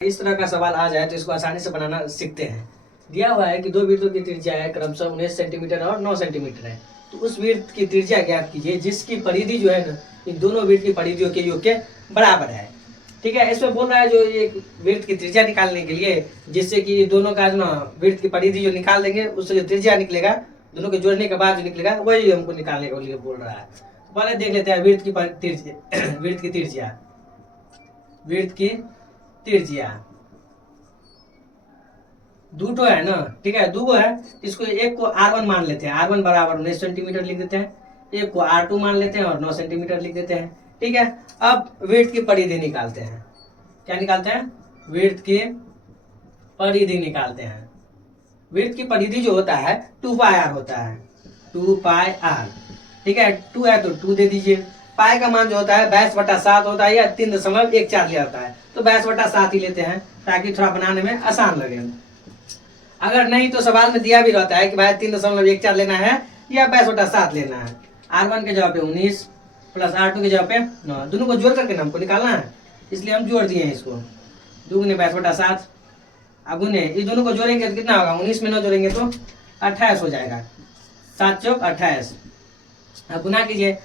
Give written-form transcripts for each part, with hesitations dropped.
इस तरह का सवाल आ जाए तो इसको आसानी से बनाना सीखते हैं। दिया हुआ है कि दो वृत्तों की त्रिज्या है क्रमशः 19 सेंटीमीटर और 9 सेंटीमीटर है। तो उस वृत्त की त्रिज्या ज्ञात कीजिए जिसकी परिधि जो है ना इन दोनों वृत्त की परिधियों के योग के बराबर है। ठीक है, इसमें बोल रहा है जो ये वृत्त की त्रिज्या निकालने के लिए, जिससे कि दोनों का जो ना वृत्त की परिधि जो निकाल देंगे उससे जो त्रिज्या निकलेगा, दोनों के जोड़ने के बाद जो निकलेगा वही हमको निकालने के लिए बोल रहा है। पहले देख लेते हैं वृत्त की त्रिज्या। वृत्त की त्रिज्या दूठो है ना, ठीक है, दूगो है। इसको एक को R1 मान लेते हैं, R1 बराबर 19 सेंटीमीटर लिख देते हैं। एक को R2 मान लेते हैं और 9 सेंटीमीटर लिख देते हैं। ठीक है, अब वृत्त की परिधि निकालते हैं। क्या निकालते हैं? वृत्त की परिधि निकालते हैं। वृत्त की परिधि जो होता है 2 पाई r होता है, 2 पाई r। ठीक है, 2 है तो 2 दे दीजिए। पाई का मान जो होता है 22/7 होता है या 3.14 लिया होता है, तो 22/7 ही लेते हैं ताकि थोड़ा बनाने में आसान लगे। अगर नहीं तो सवाल में दिया भी रहता है कि भाई 3.14 लेना है या 22/7 लेना है। R1 के जवाब पे 19 प्लस R2 के जवाब पे 9, दोनों को जोड़ करके हमको निकालना है, इसलिए हम जोड़ दिए हैं इसको। 2 गुने 22/7 गुने इस दोनों को जोड़ेंगे तो कितना होगा? 19 में 9 जोड़ेंगे तो 28 हो जाएगा। 7 चौक 28। अब गुना कीजिए,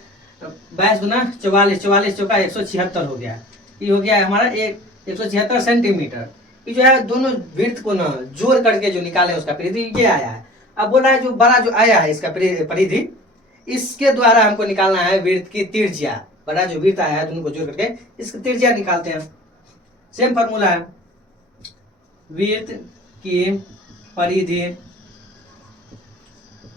22 गुना 44, 44 चौका 176 हो गया। ये हो गया हमारा 176 सेंटीमीटर। ये जो है दोनों वृत्त को ना जोड़ करके जो निकाले उसका परिधि ये आया है। अब बोल रहा है जो बड़ा जो आया है इसका परिधि, इसके द्वारा हमको निकालना है वृत्त की त्रिज्या। बड़ा जो वृत्त आया है दोनों को जोड़ करके इसकी त्रिज्या निकालते हैं। सेम फॉर्मूला है, वृत्त की परिधि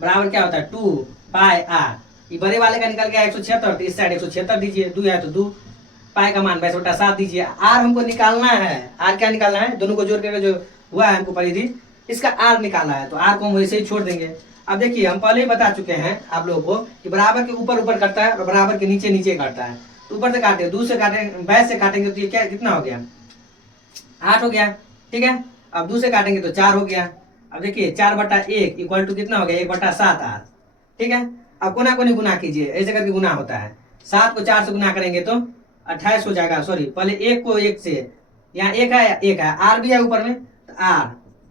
बराबर क्या होता है? 2 पाई r। ये बड़े वाले का निकल गया 176, तो इस साइड 176 दीजिए। 2 है तो 2, पाई का मान 22/7 दीजिए। r हमको निकालना है। r क्या निकालना है? दोनों को जोड़ करके जो हुआ है हमको परिधि, इसका r निकालना है, तो r को हम वैसे ही छोड़ देंगे। अब देखिए हम पहले ही बता चुके हैं आप लोगों को कि बराबर के ऊपर ऊपर करता है और बराबर के नीचे नीचे काटता है। तो ऊपर से काटे, 2 से काटे, 22 से काटेंगे तो ये क्या कितना हो गया? 8 हो गया। ठीक है, अब 2 से काटेंगे तो 4 हो गया। अब देखिए 4/1 इक्वल टू कितना हो गया? 1/7 r। ठीक है, अब कोना कोनी गुना कीजिए, ऐसे करके गुना होता है। 7 को 4 से गुना करेंगे तो 28 हो जाएगा। सॉरी, पहले 1 को 1 से, यहाँ 1 है, 1 है, r भी है ऊपर में, तो r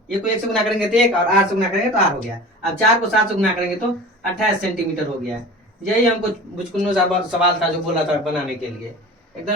1 को 1 से गुना करेंगे तो 1 और r से गुना करेंगे तो r हो गया। अब 4 को 7 से गुना करेंगे तो 28 सेंटीमीटर हो गया। यही हमको बुचकुन्नू सवाल था जो बोला था बनाने के लिए, एकदम